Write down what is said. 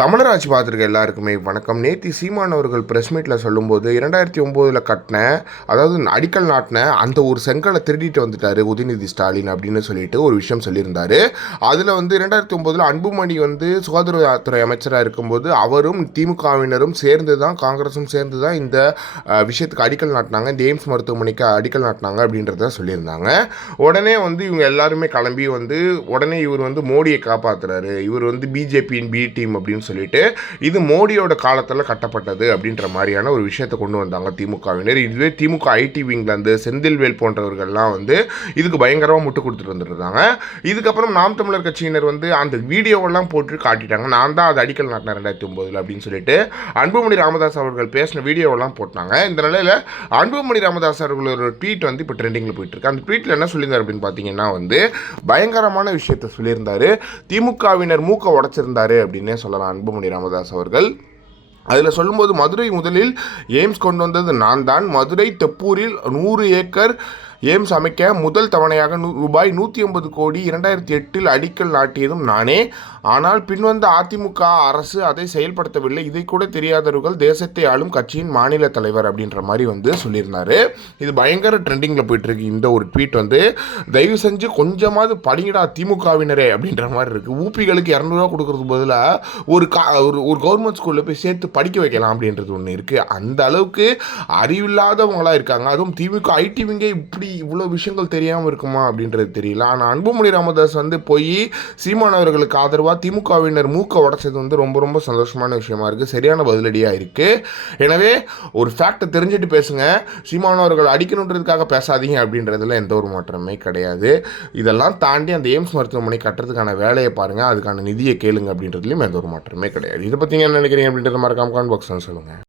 தமிழராட்சி பார்த்துருக்க எல்லாருக்குமே வணக்கம். நேத்தி சீமான் அவர்கள் ப்ரெஸ் மீட்டில் சொல்லும்போது இரண்டாயிரத்தி ஒம்போதில் கட்டின அதாவது அடிக்கல் நாட்டின அந்த ஒரு செங்கலை திருடிட்டு வந்துட்டாரு உதயநிதி ஸ்டாலின் அப்படின்னு சொல்லிட்டு ஒரு விஷயம் சொல்லியிருந்தார். அதில் வந்து இரண்டாயிரத்தி ஒம்போதில் அன்புமணி வந்து சுகாதாரத்துறை அமைச்சராக இருக்கும்போது அவரும் திமுகவினரும் சேர்ந்து தான் காங்கிரஸும் சேர்ந்து தான் இந்த விஷயத்துக்கு அடிக்கல் நாட்டினாங்க. இந்த எய்ம்ஸ் மருத்துவமனைக்கு அடிக்கல் நாட்டினாங்க அப்படின்றத சொல்லியிருந்தாங்க. உடனே வந்து இவங்க எல்லாருமே கிளம்பி வந்து உடனே இவர் வந்து மோடியை காப்பாத்துறாரு. இவர் வந்து பிஜேபியின் பி டீம் அப்படின்னு சொல்லிட்டு இது மோடியோட காலத்தில் கட்டப்பட்டது அப்படின்ற மாதிரியான ஒரு விஷயத்தை கொண்டு வந்தாங்க திமுகவினர். இதுவே திமுக ஐடி விங்லேருந்து செந்தில்வேல் போன்றவர்கள்லாம் வந்து இதுக்கு பயங்கரமாக முட்டு கொடுத்துட்டு வந்துருந்தாங்க. இதுக்கப்புறம் நாம் தமிழர் கட்சியினர் வந்து அந்த வீடியோவெல்லாம் போட்டு காட்டிட்டாங்க. நான் தான் அது அடிக்கல் நாட்டினேன் ரெண்டாயிரத்தி ஒம்போதில் அப்படின்னு சொல்லிட்டு அன்புமணி ராமதாஸ் அவர்கள் பேசின வீடியோவெல்லாம் போட்டாங்க. இந்த நிலையில் அன்புமணி ராமதாஸ் அவர்களோட ட்வீட் வந்து இப்போ ட்ரெண்டிங்கில் போயிட்டு இருக்கு. அந்த ட்வீட்டில் என்ன சொல்லியிருந்தார் அப்படின்னு பார்த்தீங்கன்னா வந்து பயங்கரமான விஷயத்த சொல்லியிருந்தாரு. திமுகவினர் மூக்க உடைச்சிருந்தாரு அப்படின்னே சொல்லலாம். அன்புமணி ராமதாஸ் அவர்கள். அதில் சொல்லும்போது மதுரை முதலில் எய்ம்ஸ் கொண்டு வந்தது நான் தான் மதுரை தெப்பூரில் நூறு ஏக்கர் எய்ம்ஸ் அமைக்க முதல் தவணையாக நூ ரூபாய் நூற்றி ஐம்பது கோடி இரண்டாயிரத்தி எட்டில் அடிக்கல் நாட்டியதும் நானே. ஆனால் பின்வந்த அதிமுக அரசு அதை செயல்படுத்தவில்லை. இதை கூட தெரியாதவர்கள் தேசத்தை ஆளும் கட்சியின் மாநில தலைவர் அப்படின்ற மாதிரி வந்து சொல்லியிருந்தாரு. இது பயங்கர ட்ரெண்டிங்கில் போயிட்டுருக்கு. இந்த ஒரு ட்வீட் வந்து தயவு செஞ்சு கொஞ்சமாவது படிங்கடா திமுகவினரே அப்படின்ற மாதிரி இருக்குது ஊபிகளுக்கு இரநூறுவா கொடுக்கறது பதிலாக ஒரு கா ஒரு ஒரு கவர்மெண்ட் ஸ்கூலில் போய் சேர்த்து படிக்க வைக்கலாம் அப்படின்றது ஒன்று இருக்குது அந்த அளவுக்கு அறிவில்லாதவங்களா இருக்காங்க. அதுவும் திமுக ஐடி விங்கே இப்படி இவ்வளோ விஷயங்கள் தெரியாமல் இருக்குமா அப்படின்றது தெரியல. ஆனால் அன்புமணி ராமதாஸ் வந்து போய் சீமான் அவர்களுக்கு ஆதரவாக திமுகவினர் மூக்க உடைச்சது வந்து ரொம்ப ரொம்ப சந்தோஷமான விஷயமா இருக்குது சரியான பதிலடியாக இருக்குது எனவே ஒரு ஃபேக்டை தெரிஞ்சுட்டு பேசுங்க. சீமான் அவர்கள் அடிக்கணுன்றதுக்காக பேசாதீங்க அப்படின்றதுல எந்த ஒரு மாற்றமே கிடையாது. இதெல்லாம் தாண்டி அந்த எய்ம்ஸ் மருத்துவமனை கட்டுறதுக்கான வேலையை பாருங்கள் அதுக்கான நிதியை கேளுங்க அப்படின்றதுலையும் எந்த ஒரு மாற்றமே கிடையாது. இதை பற்றி என்ன நினைக்கிறீங்க அப்படின்றத மறக்காம கான் பாக்ஸ் சொல்லுங்கள்